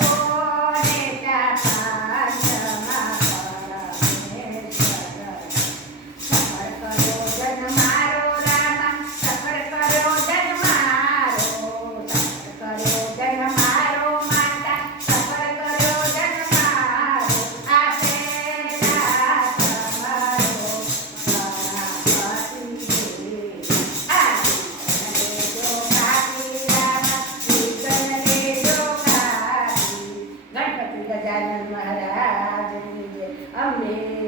That's Gajanan મહારાજની જય જય